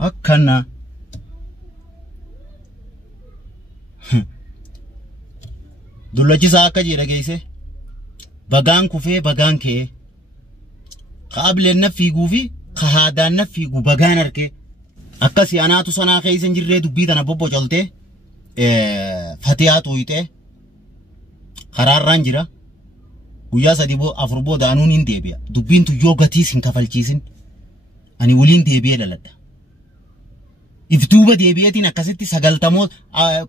أكنا دلوجي ساكا جيرا جيسه بغان كوفي بغان كي قابل النفي قوفي خهادا النفي قو بغان اركي أكاسي أنا سنا خيسن جيري دبي دانا بوبو جلته فتيات ويته قرار رانجرا ويا سديبو أفربو دانون إن ديبيا دبين تو يوغتي سين كفالشيسين أني ولين ديبيا للدا إفتوبة ديبياتين أكاسيتي سجل تموت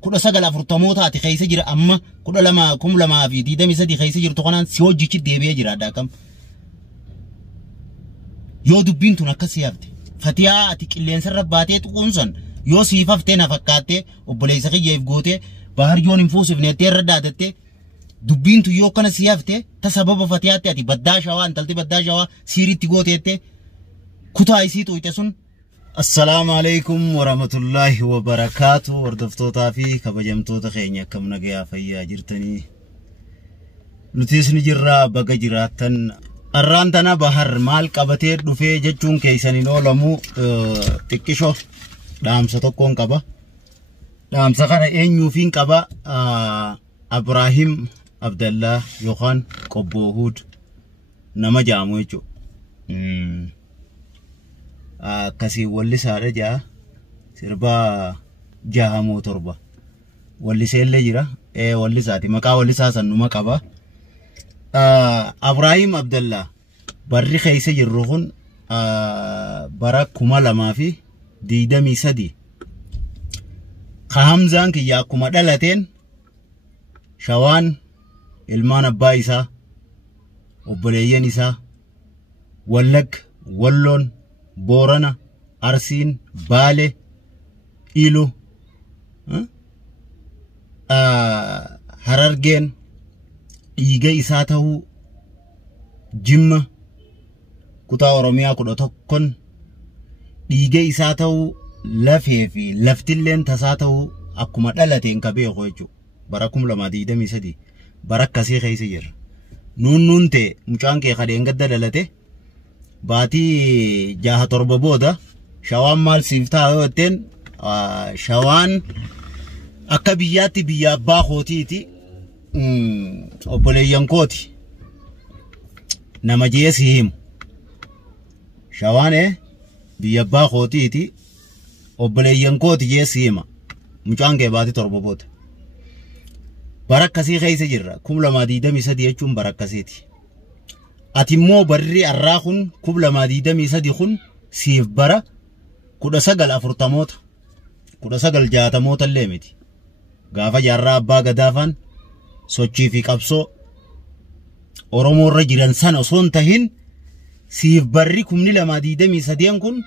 كل سجل أفرطموت هاتي خيسة جرا أما كل لما كم لما في ديدا مسا دي خيسة جرا تقولان سيو جيتش ديبيا جرا داكم يو دبين تو نكاسيابتي فتيا أتيك اللي انسر رباتي تقولون يو سيفافتي نفكاتي وبليس خي يفقوتي بحر يون انفوس فنيتي ردادتي دبين تو يو كنا سيافتي تسبب فتياتي أتي بداشوا أنتلتي بداشوا سيري تقوتي تي كتا ايسي تو يتسون السلام عليكم ورحمة الله وبركاته وردفتوتا في كبجمتوتا خينيا كم نجيا فيا جرتني نتيس نجرا بقى جراتن الرانتنا بحر مال كبتير دفي جتشون كيساني نولمو تكشو دام ستوكون كبا دام سخنا إنيو فين كبا إبراهيم عبد الله يوخان كوبوهود نما جامو يجو كسي واللي سارة جا سربا جاها موتوربا واللي سيل جرا واللي ساتي مكا واللي ساسن نما كبا إبراهيم عبد الله بري خيسة جرّهن برا كمال ما في ديدا ميسدي خامزان كي يا كمال دلتين شوان المان بايسا وبليين إسا ولك ولون بورنا أرسين بالي إلو هررجين إيجا إساته جمة كتا أورميا كتا تكون إيجا إساته لفيفي لفتلين تساته أكما دلتين كبير خويجو براكم لما ديدا ميسدي براك كسي خيسي جر نون تي مچان كي خدين قد دلته باتي جاها ترببودا شوان مال سيفتا وتين شوان أكبياتي بيابا خوتيتي أبوليان كوتي نما جيسيهم شوان بيابا خوتيتي أبوليان كوتي جيسيما مچان كي باتي ترببودا بركة خيسة جرّا كم لما ديدا ميسدي يجون بركة سيتي أتيمو بري الراخون كم لما ديدا ميسدي خون سيف برا كودا سجل أفرطموت كودا سجل جاتموت الليمتي غافا جرّا باغا دافن سوتشي في كابسو أورمو رجلان سنة صون تهين سيف بري كم لما ديدا ميسدي ينكون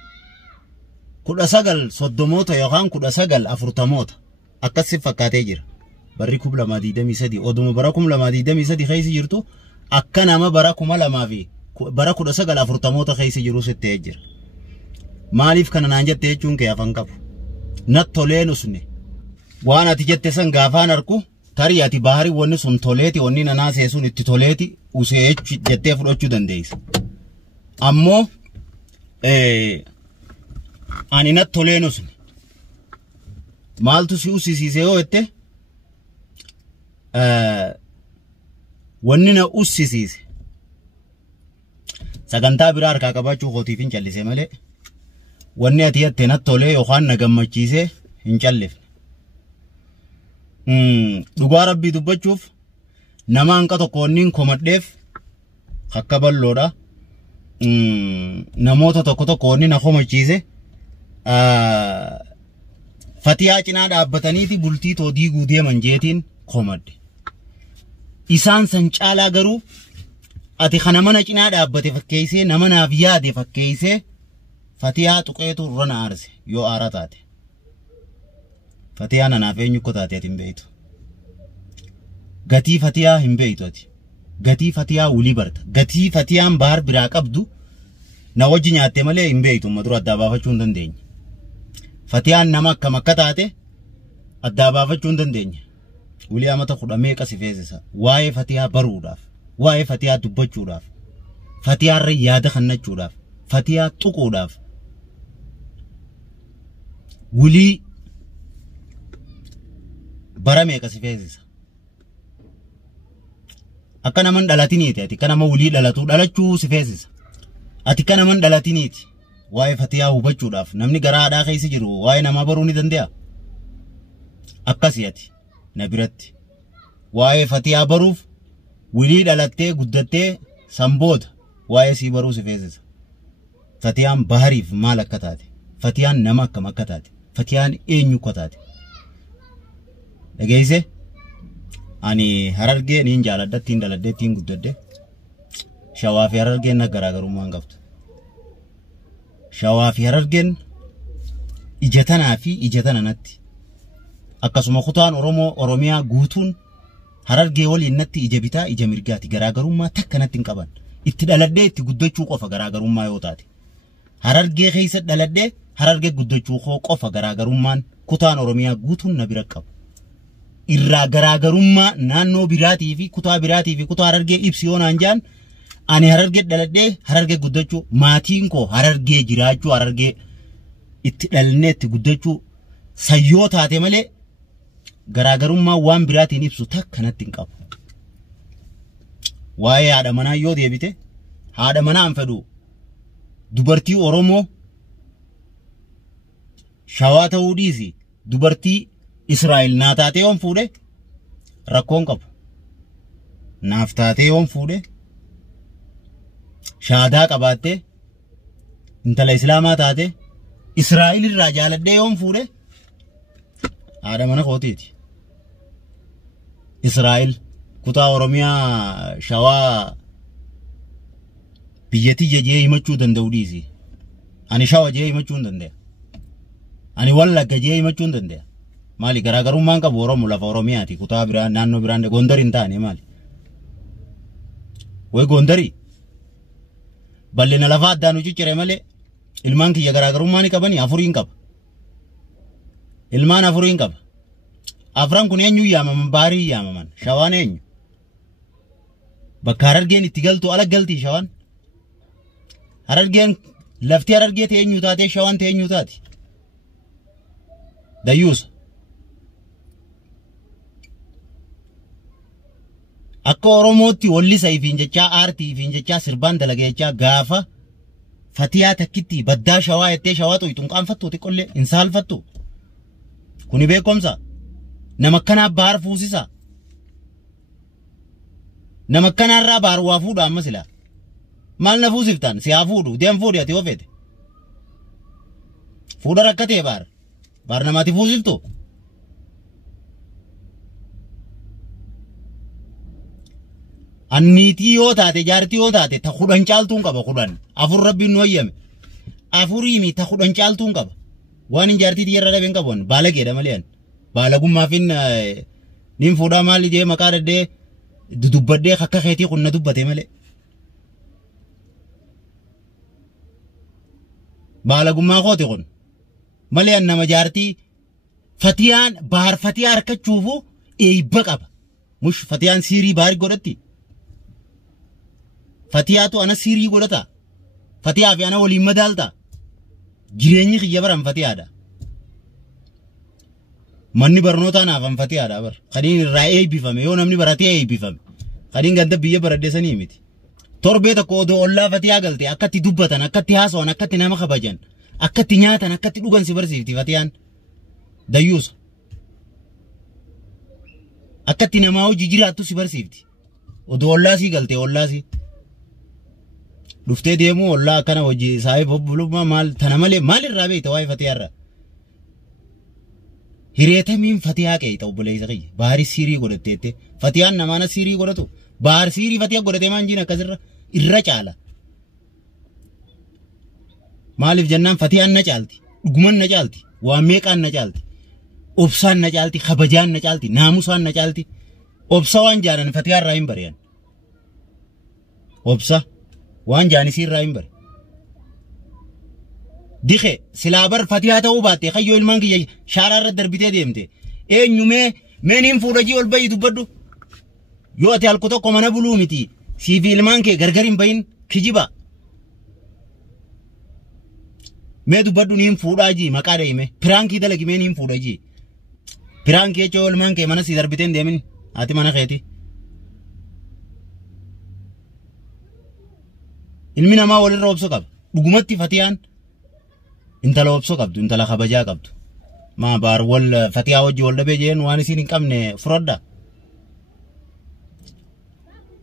كودا سجل صدموت يوخان كودا سجل أفرطموت أكسف فكاتيجر بري كوب لما ديدا ميسدي أودم براكم لما ديدا ميسدي خيسي جرتو أكنا ما براكم لما في براكو دسقل أفرطموت خيسي جروس التاجر ماليف كان نانجا تيجون كي أفنكب نتولين سنة وانا تجت سن غافان أركو تارياتي بحري وني سن توليتي وني ناس يسون اتتوليتي وسيج جتة فرقو دنديس أمو أني نتولين سنة مالتو سيوسي سيسيو اتة وننا أسسيس سكنتا برار كاكباچو خوتي فين چلسه ملي وني اتيات تنات تولي يوخان نغمچيسه انچلف دوغا ربي دبچوف نما انقا تكونين كومدف خكبلودا نموتا تكوتو كونين اخومچيسه فتيا چنا دابتنيتي بولتي تو دي غودي منجيتين كومد إسان سنچالا غرو أتي خنمنا چنا دابته فكيسه نمنا فياده فكيسه فتيا تقيتو رن عرس يو آراتات فتيا ننافين يكوتاتي اتن بيتو غتي فتيا هم بيتو اتي غتي فتيا ولي برت غتي فتيا بار براك أبدو نوجي نياتي ملي هم بيتو مدرو أدابا فچون دندين فتيا نما كمكتاتي أدابا فچون دندين ولي أمتا خدامي كسيفيزيسا واي فتيا بروداف واي فتيا دبچوداف فتيا ريادة خنچوداف فتيا تقوداف ولي برامي كسفيزيس أكنا من دلاتينيتي أتي كنا ما ولي دلاتو سفيزيس أتي كنا من دلاتينيتي واي فتيا وبچو داف نمني غرا دا خيسي جرو واي نما بروني دنديا أكاسياتي نبرتي واي فتيا بروف ولي دلاتي قدتي سنبود واي سي برو سفيزيس فتيان بحريف مالك كتاتي فتيان نمك مكتاتي فتيان إنيو كتاتي لجيسه أني هررجة نين جالدة تين دلدة تين قدرة شوافي هررجة نجارا كرومان قفت شوافي هررجة إجتنا في إجتنا نتي أكاسم خطان أوروميا غوتون هررجة ولي نتي إجابتا إجامرجاتي جارا كروما تكنتين كبان إتدلدة تقدر شو قف جارا كروما يوتاتي هررجة خيسة دلدة هررجة قدر شو قف جارا كرومان خطان أوروميا غوتون نبيركب irraa garaagarummaa naannoo biraatii fi kutaa harargee ibsiyoon anjaan ani harargee dhaladhee harargee guddachuu maatiin koo harargee jiraachuu harargee itti dhalnee itti guddachuu sayyoo taate malee garaagarummaa waan biraatiin ibsu takka natti hin qabu. Waa'ee haadha manaa yoo deebite haadha manaa an fedhu dubartii Oromoo Shawaa ta'uu dhiisi dubartii Israa'el naataatee yoon fuudhe rakkoon qabu. Naaftaatee yoon fuudhe shaadaa qabaattee intala Islaamaa taate Israa'el irraa jaaladhee yoon fuudhe haadha mana kootiiti. Israa'el kutaa Oromiyaa Shawaa biyyattii jejee himachuu danda'u dhiisi. Ani Shawaa jee himachuu hin danda'a. Ani Wallagga jee himachuu hin danda'a. Mali garaagarummaan qabu Oromoo lafa Oromiyaati kutaa biraan naannoo biraan Gondari hin taane maali way Gondari bal'ina lafa addaan uciccire malee ilmaan kiyya garaagarummaa ni qabani afuriin qaba ilmaan afuriin qaba afran kun eenyu yaamaman baarii yaamaman Shawaan eenyu bakka Harargeen itti galtu ala galti Shawaan Harargeen lafti Harargee eenyu taate Shawaan eenyu taati dayuusa akka Oromootti walli sayfiin jechaa aartii fi jechaa sirbaan dalagechaa gaafa fatiyaa takkitti baddaa Shawaa ettee Shawaa xuytuun qaanfattu xiqqollee hin saalfattu kuni beekomsa nama kanaa baar fuusisa nama kanaarraa baar waa fuudha amma sila maal na fuusiftaan si haa fuudhu deem fuudhi ati ofeete fuudha rakkatee baar namaati fuusiftu Anniitii yoo taate jaartii yoo taate ta kudhan caaltuun qaba kudhan afur rabbiin nu ayyame afuriimi ta kudhan caaltuun qaba waan hin jaartii tiyarra dhabeen qabuun baala geedha malee baalagummaafin nin fuudhaa maal jee maqaa daddee dudubbadhee akka keetii kun na dubbate malee baalagummaa kooti kun malee nama jaartii fatiyaan baar fatiyaa harkachuufu eebba qaba mush fatiyaan siirii baari godhatti Fatiyaatu ana sirii godhata. Fatiyaa fi ana waliin madaalta. Jireenyi kiyya baran fatiyaadha. Manni barnootaa naafan fatiyaadha bar. Kadiin irraa eebbifame yoo namni baratee eebbifame. Kadiin ganda biyya baraddeesanii miti. Torbee tokko odoo ollaa fatiyaa galte akkatti dubbatan akkatti haasawan akkatti nama kabajan akkatti nyaatan akkatti dhugan si barsiifti fatiyaan. Dayyuusa. Akkatti namaa hojii jiraattu si barsiifti. Odoo ollaa sii galte ollaa sii. Duftee deemu ollaa akkana hojii saayif hobbulummaa maal tana malee maal irraa beekta waa'ee fatiyaarra. Hireetamiin fatiyaa qeeyita obboleessa qiyya baari siirii godhatteette fatiyaan namaana siirii godhatu baar siirii fatiyaa godhatee maan jiin akkasirra irra caala. Maaliif jennaan fatiyaan na caalti dhuguman na caalti waan meeqaan na caalti obsaan na caalti kabajaan na caalti naamusaan na caalti obsa waan jaanan fatiyaarraa hin bari'an obsa. Waan jaanisii irraa hin bare. Dikhe silaabar fatiyaa ta'uu baatte kayyoo ilmaan kiyya shaaraa irra darbitee deemte. Eenyumee meeniin fuudhajii ol bayi dubbadhu. Yoo ati halku tokko mana buluu miti siifi ilmaan kee gargar hin bayin kijiba. Meetu baddu niin fuudhaa jii maqaa deeme piraankii dalagimee niin fuudha jii piraankii jechuu olmaan kee mana si darbiteen deemin ati mana keeti ilmi namaa walirra obso qaba dhugumatti Fatiyaan intala obso qabdu intala kabajaa qabdu maa baar wal Fatiyaa wajji wal dhabee jeen waan isiin hin qabne furadha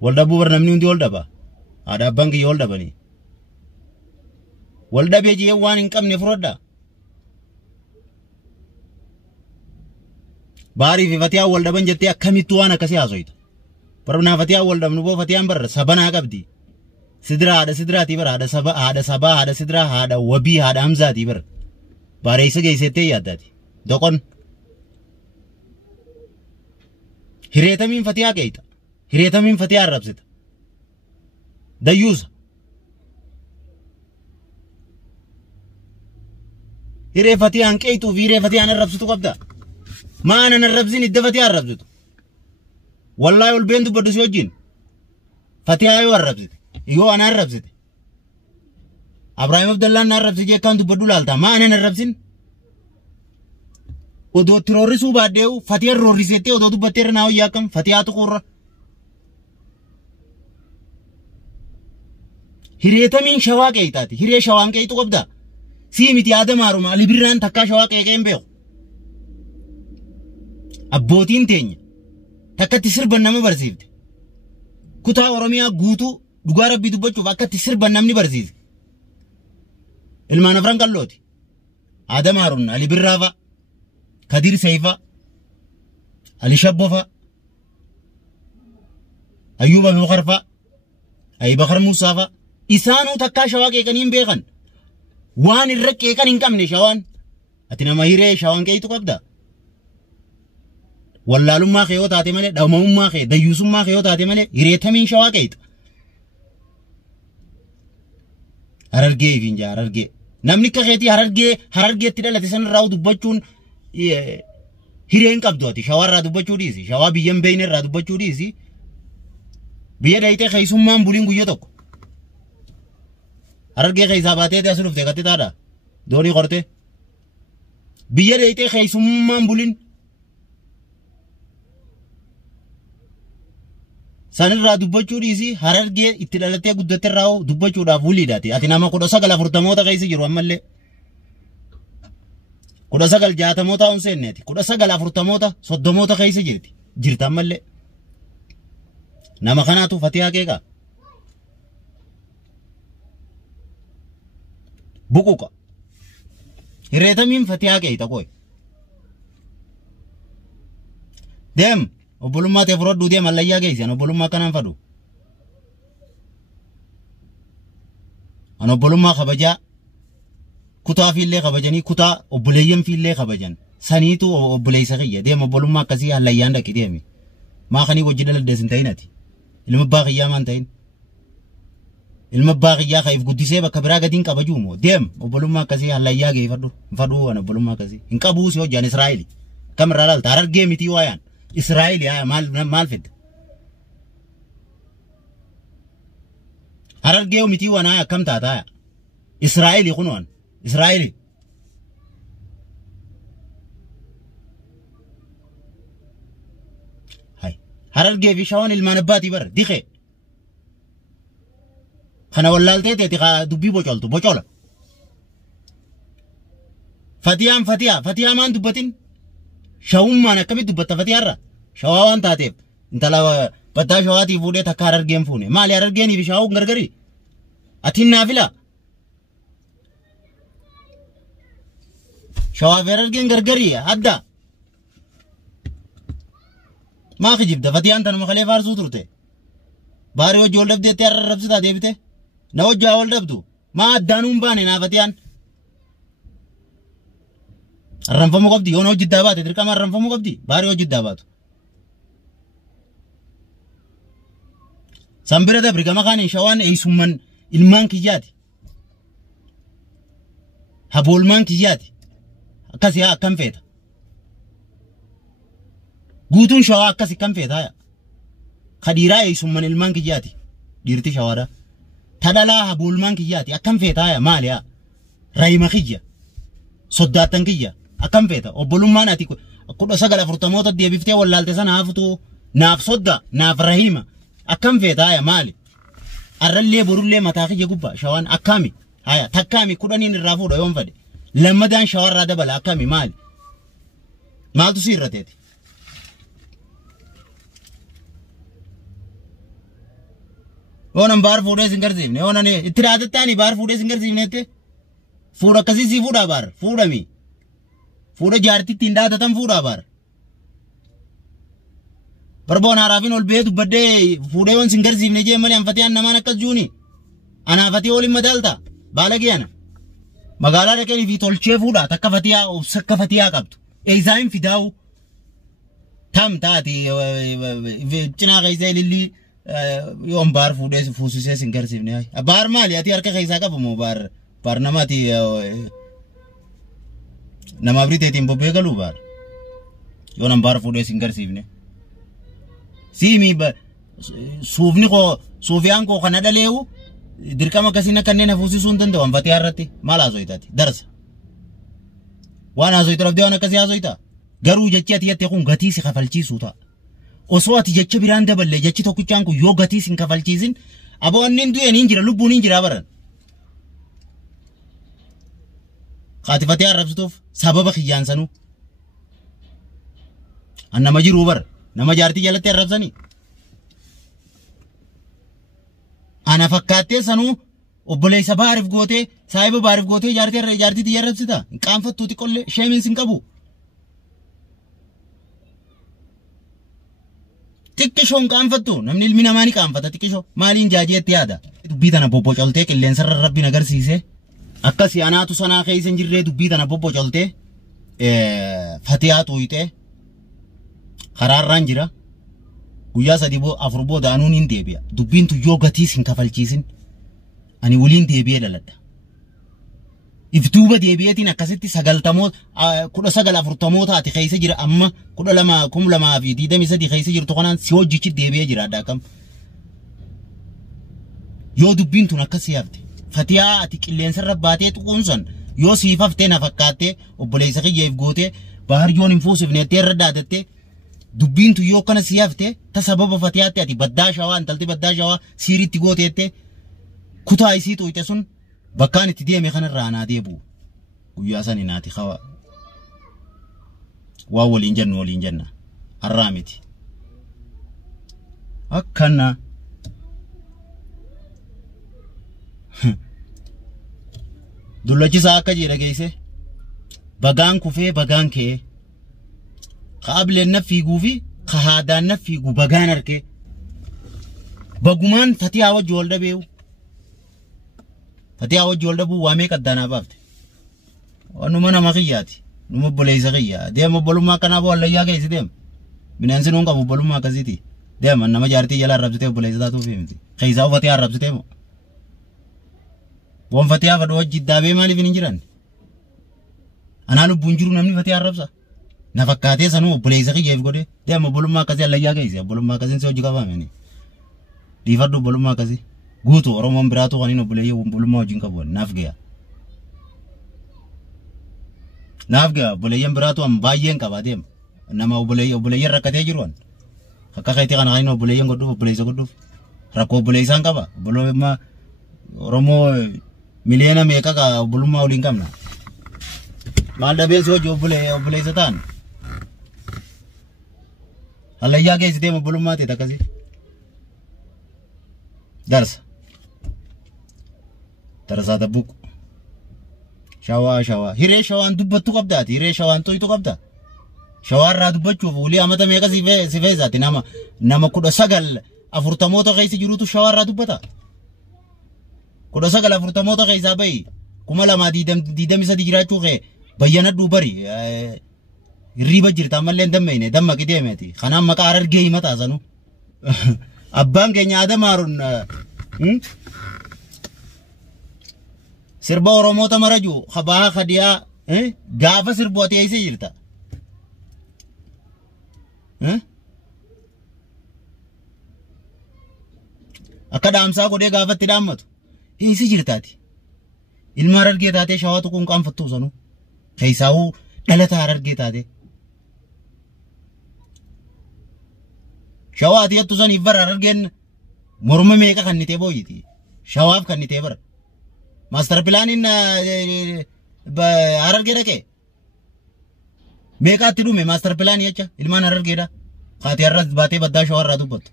wal dhabuu bar namni hundi wal dhaba haadha abbaan kiyya wal dhabanii wal dhabee jeen waan hin qabne furadha baarii fi Fatiyaa wal dhaban jettee akkamittu waan akkasii haasoyta barabnaa Fatiyaa wal dhabnu boo Fatiyaan bar sabanaa qabdi sidra sidraati bar haadha sabaa haadha sidra haadha wabii haadha hamzaati bar bareessa geessettee yaaddaati doqon hireetamiin Fatiyaa keeyta hireetamiin Fatiyaa arrabsita dayyuusa hiree Fatiyaan keeytuu fi hiree Fatiyaan arrabsitu qabda maanan arrabsin idda Fatiyaa arrabsitu wallaahi ol been dubbaddu si wajjin Fatiyaa yoo arrabsite yoo ana arrabsite Abrahaam Abdallaan arrabsite jeekaan dubbaddu laalta maanan arrabsin odoo tiroorisuu baaddeewu Fatiyaan roorrisettee odoo dubbatteerra naa hoyyaa akkam Fatiyaatu qorra hireetamiin shawaa keeytaati hiree shawaan keeytu qabda sii miti Adamaaruma Alibirraan takkaa shawaa keekeen beeku abbootiin teenya takkatti sirban nama barsiifte kutaa Oromiyaa guutuu dhugaa rabbii dubbachuuf akkatti sirban namni barsiise ilmaan afran qallooti Adamaarun Alibirraafa Kadir Saifa Ali Shabbofa Ayyuba Mukharfa Ay Bakar Musafa isaanuu takkaa shawaa keekaniin beekan waan irra keekan hin qabne shawaan ati nama hiree shawaan keeytu qabda wallaalummaa kee yoo taate malee dhawmamummaa kee dayyuusummaa kee yoo taate malee hireetamiin shawaa keeyta Harargee finjaa Harargee namni akka keetii Harargeetti dhalate sanirraa dubbachuun hireen qabdu ati shawaarraa dubbachuu dhiisi shawaa biyyan beeynerraa dubbachuu dhiisi biyya dhayitee keeysummaan buliin guyya tokko Harargee keeysaa baatee asii dhuftee gatte taadha doonii qorte biyya dhayitee keeysummaan buliin sanirraa dubbachuu dhiisi Harargee itti dhalattee guddatteerraa dubbachuudhaaf wuliidhaati ati nama 1940moota keessa jiru ammallee 1960moota on seenneeti 1940moota 30moota keessa jirti ammallee nama kanaatu Fatiyaa keeka buquqa hireetamiin Fatiyaa keeyta qoy deem obbolummaa ta'e fudhadhuu deem allayyaa geessan obbolummaa kanaan fadhu an obbolummaa kabajaa kutaa fiillee kabajanii kutaa obboleeyyan fiillee kabajan saniitu obboleeysa kiyya deem obbolummaa akkasii allayyaan dhaqi deemi maa kanii wajji daladdees hin ta'inati ilma abbaa kiyyaa maan ta'in ilma abbaa kiyyaa kaif guddisee bakka biraa gadiin kabajuu moo deem obbolummaa akkasii allayyaa gee fadhu an obbolummaa akkasii hin qabuu si hojjaan Israa'eli kamirraa laalta Harargee mitii waayaan Israa'eli maal fedde Harargee mitii waan akkam taataa Israa'eli kunuun Israa'eli hay Harargee fi shawaan ilmaan abbaatii bar dikee kana wallaaltee teeti dubbii bocola Fatiyaa maan dubbatin shawummaan akkamitti dubbatta Fatiyaarra shawaa waan taateef intala baddaa shawaatii fuudhee takka Harargeen fuune maali Harargeenii fi shawuun gargari atiin naafila shawaa fi Harargeen gargari adda maa kijibda Fatiyaan tanuma kalee faarsuu turte baarii hojii wal dhabdeetti arrabsitaa deebite na hojjaa wal dhabdu maa addaanuun baane naa Fatiyaan arranfamuu qabdi yoon hojjiddaa baate dirqama arranfamuu qabdi baarii hojjiddaa baatu sambira dabri gama kaaniin shawaan eeysumman ilmaan kiyyaati haboolmaan kiyyaati akkasii haa akkam feeta guutuun shawaa akkasi akkam feeta kadhiiraa eeysumman ilmaan kiyyaati dhiirti shawaadha tadhalaa haboolmaan kiyyaati akkam feeta maali Rahima kiyya. Sodaatan kiyya. Akkam feeta obbolummaan ati kudha sagala furtamoota deebiftee wallaalte sana haftu naaf sodda naaf rahima. Akkam feeta haya maali? Arrallee borullee mataa kiyya gubbaa shawaan akkami? Haya takkaami kudhaniin irraa fuudha yoon fedhe. Lammadaan shawarraa dabala akkami maali? Maaltu si irrateeti? Oonan baar fuudhee sin garsiifne oonan itti raatattaani baar fuudhee sin garsiifneette fuudha akkasii si fuudhaa baar fuudhami. Fuudha jaartitti hin daatatan fuudhaa baar. Barboon haaraafin ol bee dubbadhee fuudhee yoon sin garsiifne jee malee anfatee namaan akkas juuni. Anaafatee oliin madaalta baala geena. Magaalaa dhaqanii fi tolchee fuudhaa takka fatiyaa qabdu. Eeysaayin fidaa'u. Tam taati cinaa keessa ilillii yoon baar fuudhee fuusisee sin garsiifne. Baar maali ati harka keessaa qabu moo baar namaati nama abriteetiin bobbee galuu baar. Yoon baar fuudhee sin garsiifne. Siimi suufni koo suufiyaan koo kana dhaleewu dirqama akkasiin kanneen hafuusisuu hin danda'u anfatee irratti maal haasoytaati darsa. Waan haasoytu dhabdee waan akkasii haasoytaa. Garuu jechi ati jettee kun gatii si kafalchiisuu ta'a. Osoo ati jecha biraan daballee jechi tokkichaan kun yoo gatii si hin kafalchiisin aboo inni du'e niin jira lubbuun niin jira baran. Qaatifatee arrabsituuf sababa kiyyaan sanuu. An nama jiruu bara nama jaartii jalatti arrabsanii. Ana fakkaattee sanuu obboleessa baariif gootee saahiba baariif gootee jaartii xiyya arrabsita. Qaanfattuuti qollee sheemiin sin qabu. Xiqqishoo hin qaanfattu namni ilmi namaa ni qaanfata xiqqishoo maaliin jaajeetti yaada. Dubbii tana bobbocoltee qilleensarra rabbi agarsiisee akkasii anaatu sanaa keessa hin jirree dubbii tana bobbocoltee fatiyaa xuuyitee karaarraan jira. Guyyaa sadii afur booda anuun hin deebi'a. Dubbiin tu yoo gatii sin kafalchiisin ani waliin deebi'ee daladha. Iftuuba deebi'eetiin akkasitti 1940 ati keessa jira amma 2023 keessa jirtu kanaan si hojjichi deebi'ee jira adda akkam. Yoo dubbiin tun akkasii hafte fatiyaa ati qilleensarra baatee xuquunsan yoo siif haftee na fakkaattee obboleessa kiyyeef gootee baharjoon hin fuusifneettee irra daadattee dubbiin tu yoo kana si hafte ta sababa fatiyaatti ati baddaa shawaa intalti baddaa shawaa siiritti gooteette kutaa isii xuuyte sun bakkaan itti deeme kanarraa anaa deebi'u guyyaa sani naati kawa waan waliin jenna har'aa miti akkana dullachisaa akka jedha geesse bagaan kufee bagaan kee qaableen na fiiguu fi qahaadaan na fiiguu bagaan harkee bagumaan fatiyaa wajji wal dhabeewu. Fatiyaa wajji wal dhabuu waamee qaddaanaa baafte. Wanuma nama kiyyaati. Numa obboleessa kiyyaa. Deema obbolummaa kanaaf wallayyaa keessa deema. Bineensi nuun qabu obbolummaa akkasiiti. Deema nama jaartii jala arrabsitee obboleessa taatuuf miti. Keessaa uffatee arrabsitee moo. Waan fatiyaa fadhu wajji daabee maaliif hin jiran? Anaa lubbuun jiru namni fatiyaa arrabsa. Na fakkaatee sanuu obboleessa kiyyaaf godhee. Deema obbolummaa akkasii allayyaa keessa. Obbolummaa akkasiin si hojii qabaameni. Dhiifadhu obbolummaa akkasii. Guutu Oromoon biraatu kan inni obboleeyya obbolummaa wajjin qabu naaf gaya. Naaf gaya obboleeyyan biraatu an baay'een qaba deema. Nama obboleeyyan rakkatee jiru an. Akka keetii kana kan inni obboleeyyan godhuuf obboleessa godhuuf rakkoo obboleessaan qaba. Obbolummaa Oromoo miliyoona meeqa ka obbolummaa waliin qabna. Maal dhabeessi hojii obboleessa ta'an. Allayyaa geessitee obbolummaa ta'e akkasii. Darsa. Darasa tabuk. Shawaa. Hiree shawaan dubbattu qabdaati. Hiree shawaan toytu qabda. Shawaarraa dubbachuuf ulii amata meeqa si feesaati nama 1940 keessa jirutu shawaarraa dubbata. 1940 keessaa bayi 2023 jiraachuu kee bayyanadhuu bari hirriiba jirta ammallee dammeeyne dammaqi deemeeti. Kanaan maqaa Harargee himataa sanuu. Abbaan keenya Adamaaruun sirba Oromoota maraju khabaa khadiyaa gaafa sirbootee isa jirta. Akka dhaamsaa godhee gaafatti dhaammatu isa jirtaati. ilma Harargee taatee shawaatu kun qaanfattuu sanuu keessaawuu dhalata Harargee taatee shawaati hattu saniif bara Harargeen morma meeqa kannitee booyiti shawaaf kannitee bara master pilaaniin Harargee dhaqee meeqaatti dhume master pilaanii jecha ilmaan Harargeedha kaati har'as baatee baddaa shawarraa dubbattu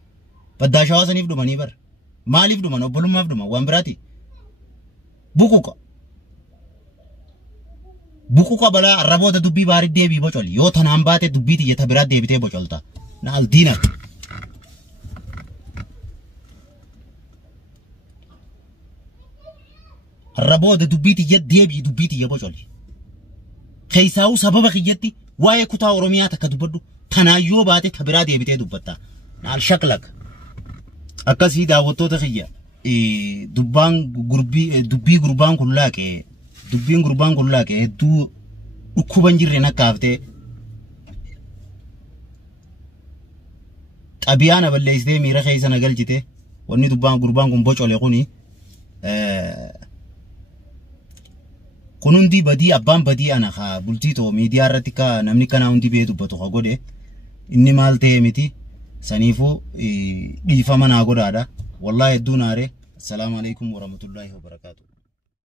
baddaa shawaa saniif dhumanii bara maaliif dhuman obbolummaaf dhuman waan biraati buquqa balaa arraboota dubbii baarii deebii bocoli yoo tanaan baate dubbii tiyyata biraa deebitee bocolta naal diina arraboota dubbii tiyyat deebii dubbii tiyya bocoli keessaa'uu sababa kiyyatti waa'ee kutaa Oromiyaa takka dubbadhu tanaayyoo baate ta biraa deebitee dubbatta naal shaklak akkasii daawwattoota kiyya dubbii gurbaan kun laaqee dubbiin gurbaan kun laaqee hedduu dhukkuban jirre nakkaaftee xabiyaana balleessitee miira keessa na galchite wanni gurbaan kun bocole kuni kun hundi badii abbaan badii ana haa bultii too miidiyaa irratti ka namni kana hundi bee dubbatu haa godhe inni maal ta'e miti saniifuu dhiifama naa godhaadha wallahi hedduu naare. Assalamu alaikum warahmatullahi wabarakatuh.